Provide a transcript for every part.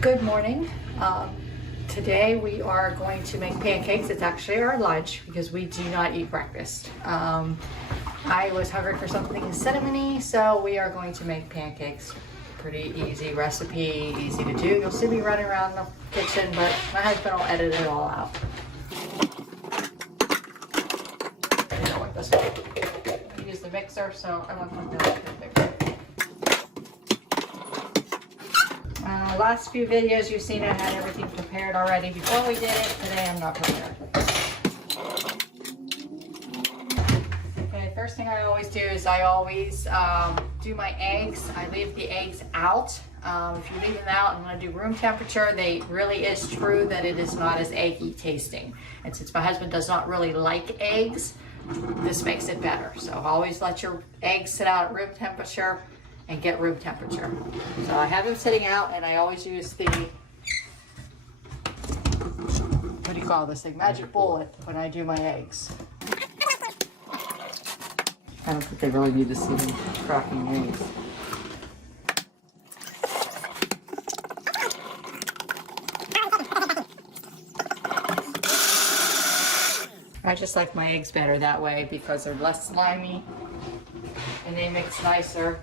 Good morning. Today we are going to make pancakes. It's actually our lunch because we do not eat breakfast. I was hungry for something cinnamony, so we are going to make pancakes. Pretty easy recipe, easy to do. You'll see me running around the kitchen, but my husband will edit it all out. I don't want this one. I use the mixer, so I want something like the mixer. Last few videos you've seen, I had everything prepared already before we did it. Today I'm not prepared. Okay, first thing I always do is I always do my eggs. I leave the eggs out. If you leave them out and want to do room temperature, they really is true that it is not as eggy tasting. And since my husband does not really like eggs, this makes it better. So always let your eggs sit out at room temperature and get room temperature. So I have them sitting out, and I always use the, what do you call this thing, magic bullet when I do my eggs. I don't think they really need to see me cracking eggs. I just like my eggs better that way because they're less slimy and they mix nicer.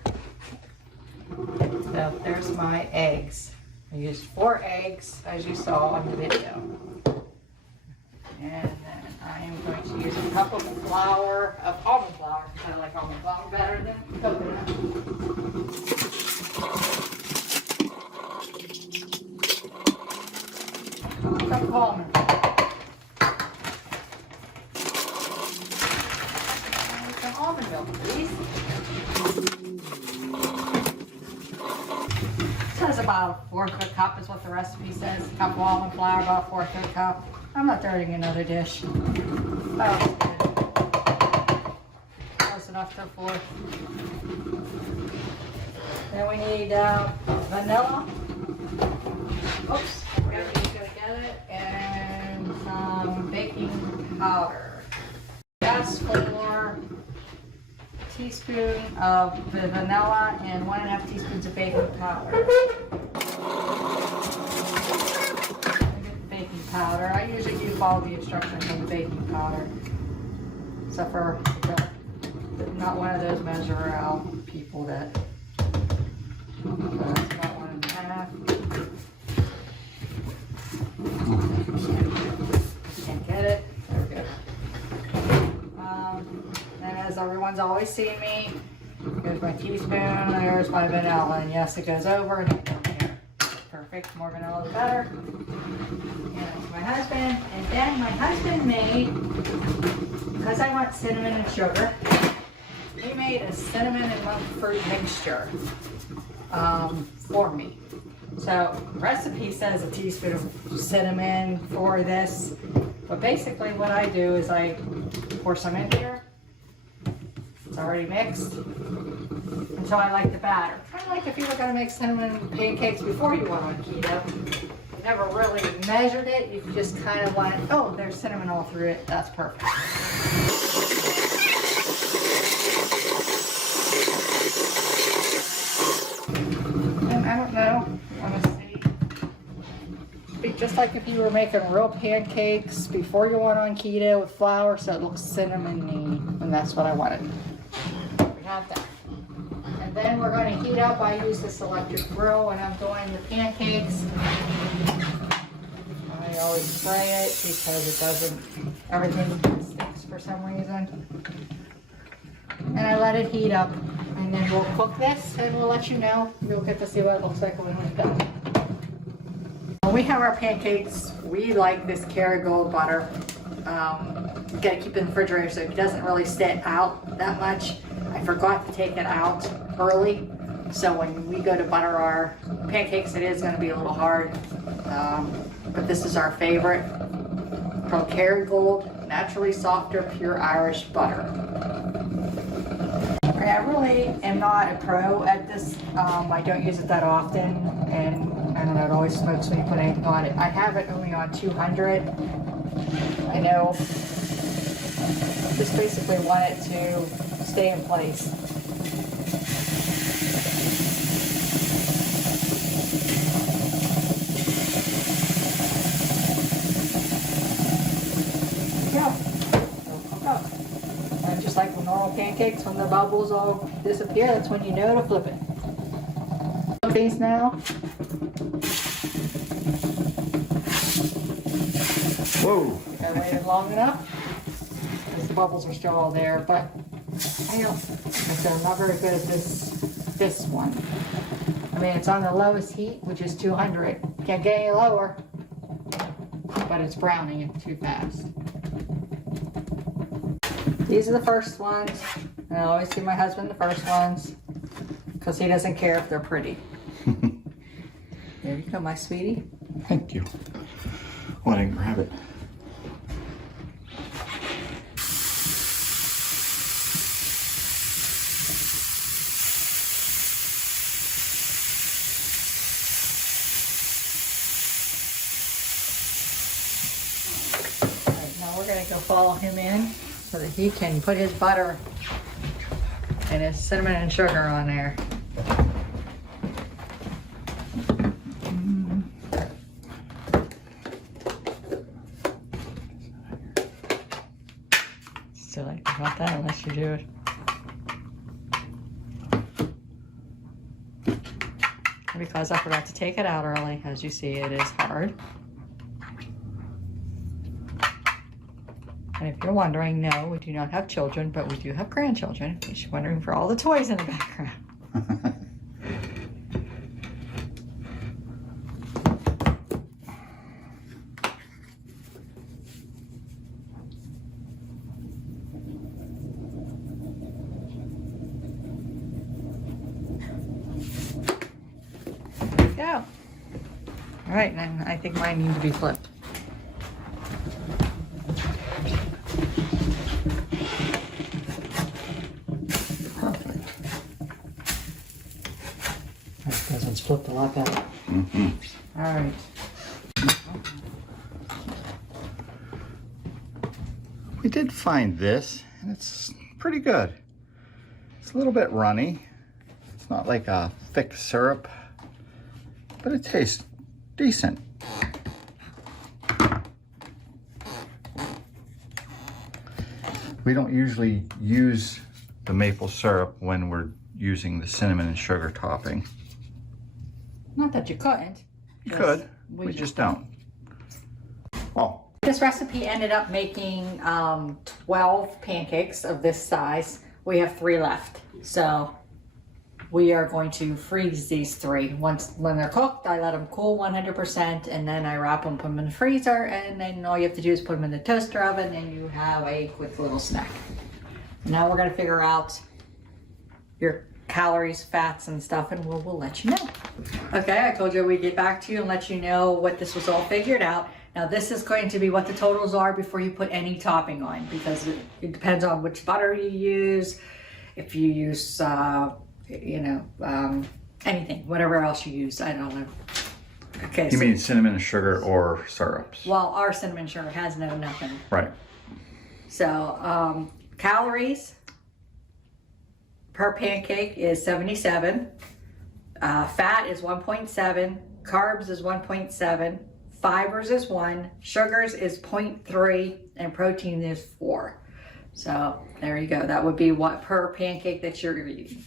So there's my eggs. I used 4 eggs, as you saw on the video. And then I am going to use a cup of flour, of almond flour, because I like almond flour better than coconut. A cup of almond flour. And some almond milk, please. Says about a 1/4 of a cup is what the recipe says. A cup of almond flour, about 1/4 of a cup. I'm not dirtying another dish. Oh, close enough to the floor. Then we need vanilla. Oops, I forgot to get it. And some baking powder. That's for teaspoon of the vanilla and 1½ teaspoons of baking powder. Baking powder. I usually do follow the instructions on the baking powder, except for not one of those measure out people that. About 1½. Can't get it. There we go. And as everyone's always seen me, here's my teaspoon, there's my vanilla, and yes, it goes over and over here. Perfect, more vanilla the better. And that's my husband, and then my husband made, because I want cinnamon and sugar, he made a cinnamon and monk fruit mixture for me. So the recipe says a teaspoon of cinnamon for this, but basically what I do is I pour some in here. It's already mixed. And so I like the batter. Kind of like if you were going to make cinnamon pancakes before you went on keto. You never really measured it. You just kind of went, oh, there's cinnamon all through it. That's perfect. And I don't know. Want to see? Just like if you were making real pancakes before you went on keto with flour, so it looks cinnamony, and that's what I wanted. We have that. And then we're going to heat up. I use this electric grill when I'm doing the pancakes. I always spray it because it doesn't, everything sticks for some reason. And I let it heat up, and then we'll cook this, and we'll let you know. You'll get to see what it looks like when it's done. When we have our pancakes, we like this Kerrygold butter. You gotta keep it in the refrigerator so it doesn't really sit out that much. I forgot to take it out early, so when we go to butter our pancakes, it is gonna be a little hard. But this is our favorite, called Kerrygold Naturally Softer Pure Irish Butter. I really am not a pro at this. I don't use it that often, and I don't know, it always smokes when you put anything on it. I have it only on 200. I know, just basically want it to stay in place. pancakes, when the bubbles all disappear, that's when you know to flip it. These now. Whoa! I waited long enough because the bubbles are still all there, but I said I'm not very good at this one. I mean, it's on the lowest heat, which is 200. Can't get any lower, but it's browning it too fast. These are the first ones, and I always give my husband the first ones because he doesn't care if they're pretty. There you go, my sweetie. Thank you. Oh, I didn't grab it. Alright, now we're going to go follow him in so that he can put his butter and his cinnamon and sugar on there. Still like about that unless you do it. Because I forgot to take it out early, as you see, it is hard. And if you're wondering, no, we do not have children, but we do have grandchildren. In case you're wondering for all the toys in the background. There we go. All right, and I think mine need to be flipped. This one's flipped a lot better. Mm-hmm. All right. We did find this, and it's pretty good. It's a little bit runny. It's not like a thick syrup, but it tastes decent. We don't usually use the maple syrup when we're using the cinnamon and sugar topping. Not that you couldn't. You could, we just don't. Oh. This recipe ended up making 12 pancakes of this size. We have 3 left. So we are going to freeze these 3. When they're cooked, I let them cool 100%, and then I wrap them, put them in the freezer, and then all you have to do is put them in the toaster oven, and you have a quick little snack. Now we're gonna figure out your calories, fats, and stuff, and we'll let you know. Okay, I told you we'd get back to you and let you know what this was all figured out. Now this is going to be what the totals are before you put any topping on, because it depends on which butter you use. If you use, anything, whatever else you use, I don't know. Okay. You mean cinnamon and sugar or syrups? Well, our cinnamon sugar has nothing. Right. So, calories per pancake is 77. Fat is 1.7. Carbs is 1.7. Fibers is 1. Sugars is 0.3. And protein is 4. So there you go. That would be what per pancake that you're eating.